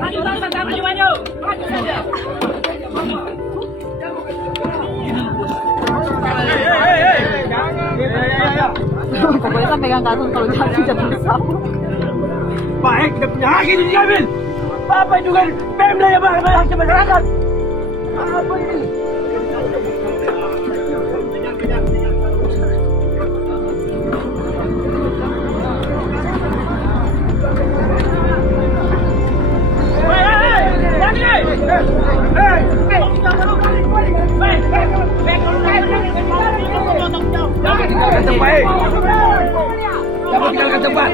Maju, maju, maju. Maju saja. Pokoknya kan pegang kartu kalau jatuh sapu. Baik, kita punya hak ini diambil. Apa itu kan Pemda yang berhak masyarakat? Apa ini? Tinggalkan tempat. Jangan tinggalkan tempat.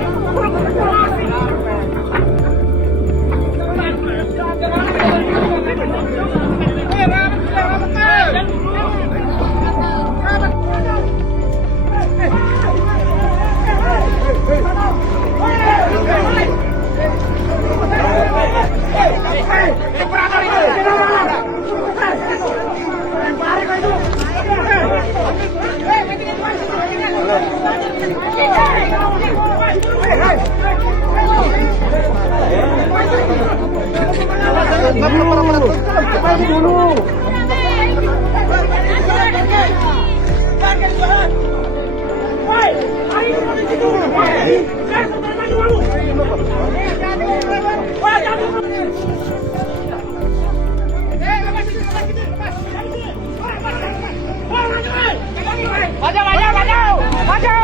Maju, maju, maju, maju.